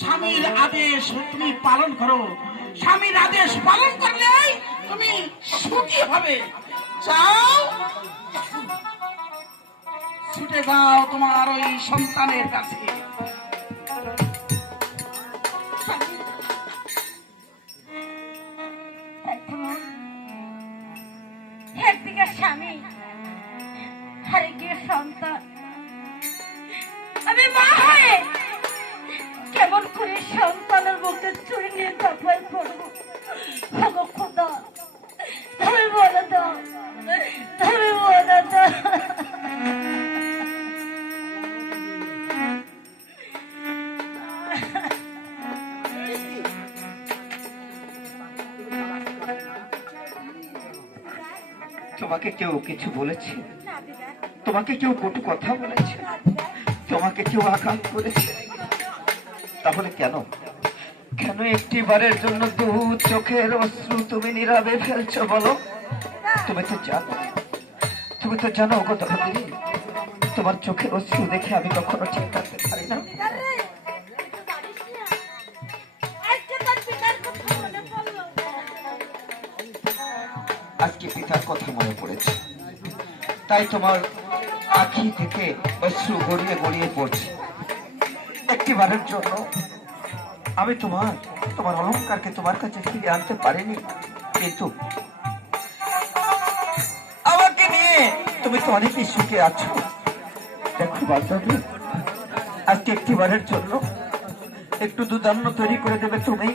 স্বামীর আদেশ তুমি পালন করো, স্বামীর আদেশ পালন করলেই তুমি সুখী হবে। চাও ছুটে যাও তোমার ওই সন্তানের কাছে। একদিকে স্বামী আরেকদিকে সন্তান, আমি মা হয়ে কেমন করে সন্তানের মুখে চুরি নিয়ে দফাই করবো? খোদা তুমি বলে দাও, তুমি বলে দাও। তোমাকে কেউ কিছু বলেছে? তোমাকে কেউ কটু কথা বলেছে? তোমাকে কেউ আঘাত করেছে? তাহলে কেন কেন একটি বারের জন্য দু চোখের অশ্রু তুমি নীরবে ফেলছো বলো? তুমি তো জানো গো তখন তোমার চোখের অশ্রু দেখে আমি কখনো ঠিক থাকতে পারি না। আজকে পিতার কথা মনে পড়েছে, তাই তোমার আঁখি থেকে অশ্রু গড়িয়ে গড়িয়ে পড়ছে। একটিবারের জন্য আমি তোমার অলংকারকে তোমার কাছে ফিরে আনতে পারিনি, কিন্তু আমাকে নিয়ে তুমি তো অনেকই সুখে আছো। দেখো বান্ধবী, আজকে একটিবারের জন্য একটু দুধান্য তৈরি করে দেবে তুমি।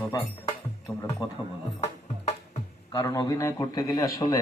বাবা, তোমরা কথা বলো, কারণ অভিনয় করতে গেলে আসলে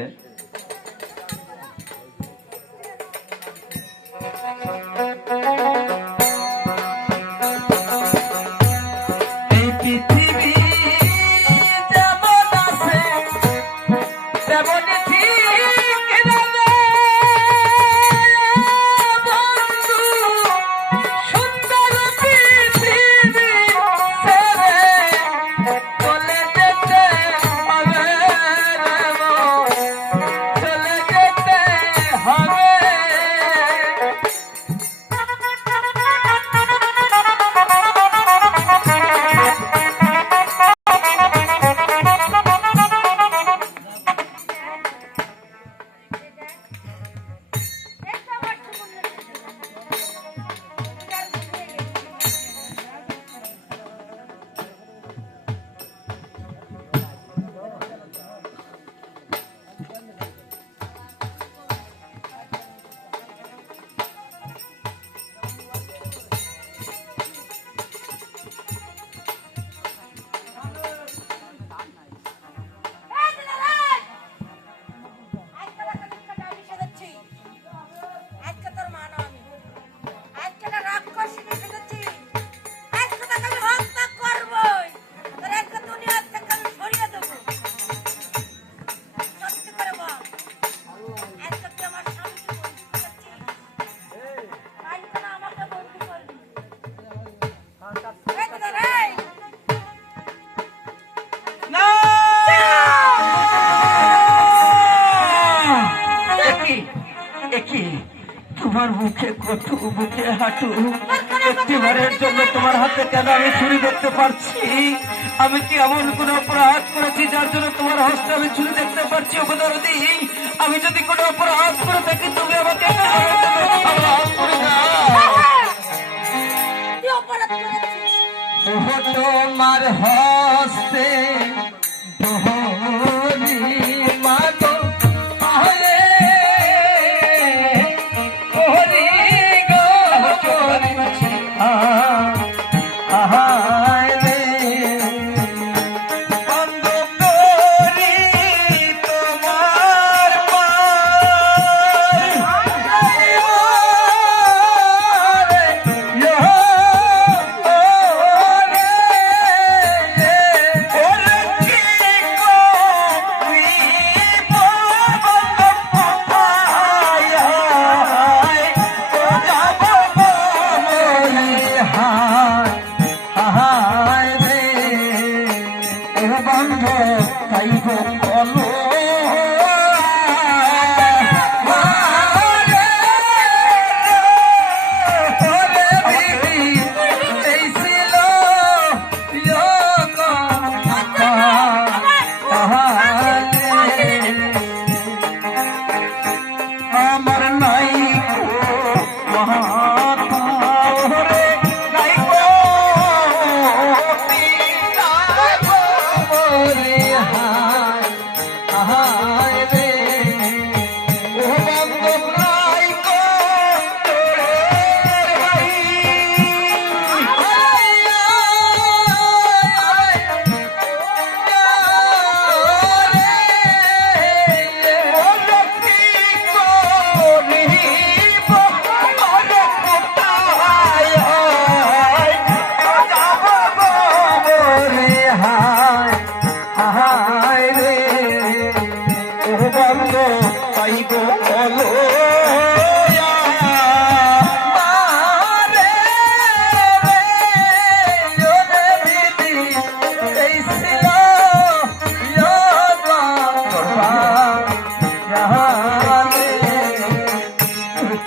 তোমার মুখে কত বুকে হাঁটু, একটিবারের জন্য তোমার হাতে কেন আমি ছুরি দেখতে পারছি? আমি কি এমন কোন অপরাধ করেছি যার জন্য তোমার হস্তে আমি ছুরি দেখতে পারছি? উপদরদি, আমি যদি কোনো অপরাধ করে থাকি তুমি আমাকে ক্ষমা করে দাও। তুই অপরাধ করেছিস। ওহ তোমার হস্তে দোহরি মাগো আরে ওহরি গো চোরি আহারে বন্ধ করি তোমার বন্ধ তাই গো বলো আমার নাই মহারে নাই গো পিতা গো রে হায় হায় রে ও বান্ধব নাই গো তোর ভাই তাই গো বলো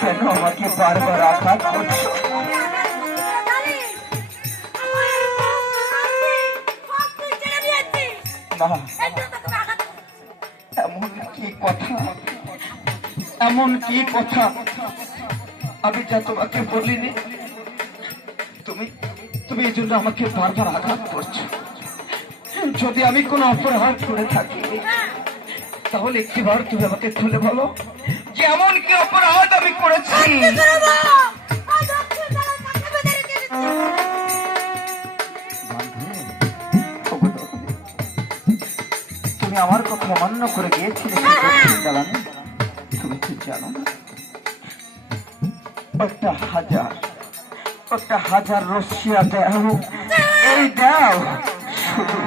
কেন আমাকে বারবার আঘাত করছো? না, এমন কি কথা, এমন কি কথা আমি যা তোমাকে বলিনি? তুমি তুমি এই জন্য আমাকে বারবার আঘাত করছো। যদি আমি কোনো অপরাধ করে থাকি তাহলে একটিবার তুমি আমাকে খুলে বলো যে এমন কি অপরাধ আমি করেছি। তুমি আমার কথা অমান্য করে গিয়েছিলে তুমি কি জানো না? একটা হাজার রশিয়া দাও, এই দাও, শুধু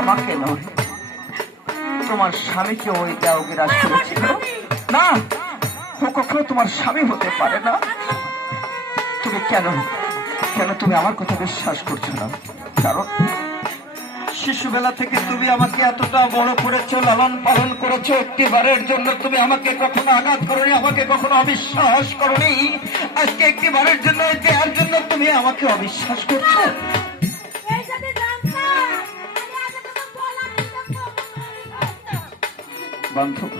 আমাকে নয় তোমার স্বামীকে ওই দাও বিরাজ করেছিল না? ও কখনো তোমার স্বামী হতে পারে না। তুমি কেন কেন তুমি আমার কথা বিশ্বাস করছো না? কারণ শিশুবেলা থেকে তুমি আমাকে এতটা বড় করেছো, লালন পালন করেছো, একটিবারের জন্য তুমি আমাকে কখনো আঘাত করোনি, আমাকে কখনো অবিশ্বাস করোনি। আজকে একটিবারের জন্য দেওয়ার জন্য তুমি আমাকে অবিশ্বাস করছো। বান্ধব,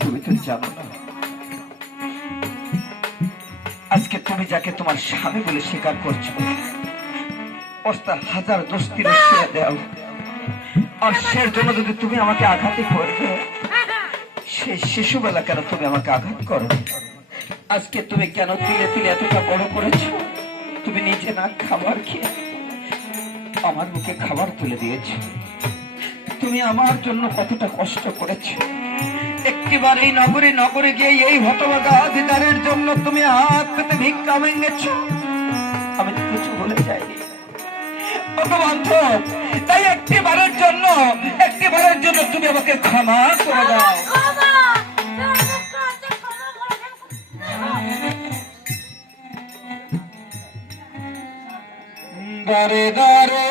তুমি তো জানো না আজকে তুমি যাকে তোমার স্বামী বলে স্বীকার করছো হাজার দোস্তি রসিয়ে দাও, আর সের জন্য যদি তুমি আমাকে আঘাতই করবে, সেই শিশুবেলা কেন তুমি আমাকে আঘাত করো? আজকে তুমি কেন তিলে তিলে এতটা বড় করেছো? তুমি নিজে না খাবার খেয়ে আমার মুখে খাবার তুলে দিয়েছো। তুমি আমার জন্য কতটা কষ্ট করেছো। একটিবার এই নগরে নগরে গিয়ে এই হতভাগা দিদারের জন্য তুমি হাত পেতে ভিক্ষা ভেঙেছো। আমি তো কিছু বলে যাইনি বান্ধব, তাই একটিবারের জন্য তুমি আমাকে ক্ষমা করে দাও। দারে দারে